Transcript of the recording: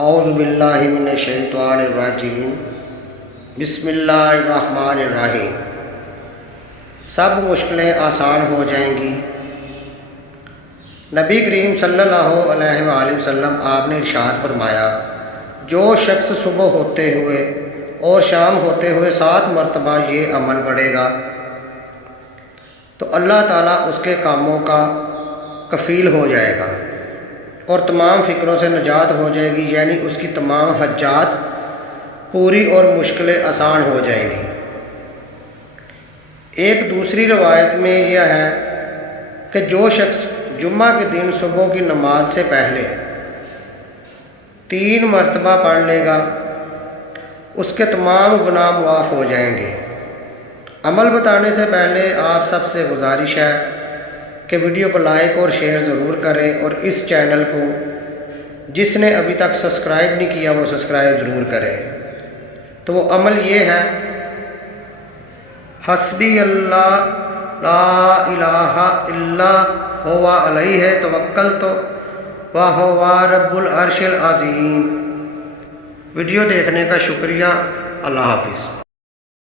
اعوذ باللہ من الشیطان الرجیم بسم اللہ الرحمن الرحیم۔ سب مشکلیں آسان ہو جائیں گی۔ نبی کریم صلی اللہ علیہ وآلہ وسلم آپ نے ارشاد فرمایا، جو شخص صبح ہوتے ہوئے اور شام ہوتے ہوئے 7 مرتبہ یہ عمل پڑھے گا تو اللہ تعالیٰ اس کے کاموں کا کفیل ہو جائے گا اور تمام فکروں سے نجات ہو جائے گی، یعنی اس کی تمام حاجات پوری اور مشکلیں آسان ہو جائیں گی۔ ایک دوسری روایت میں یہ ہے کہ جو شخص جمعہ کے دن صبح کی نماز سے پہلے 3 مرتبہ پڑھ لے گا اس کے تمام گناہ معاف ہو جائیں گے۔ عمل بتانے سے پہلے آپ سب سے گزارش ہے کہ ویڈیو کو لائک اور شیئر ضرور کریں، اور اس چینل کو جس نے ابھی تک سبسکرائب نہیں کیا وہ سبسکرائب ضرور کرے۔ تو وہ عمل یہ ہے، حسبی اللہ لا الہ الا ہوا علیہ توکلت وہو رب العرش العظیم۔ ویڈیو دیکھنے کا شکریہ۔ اللہ حافظ۔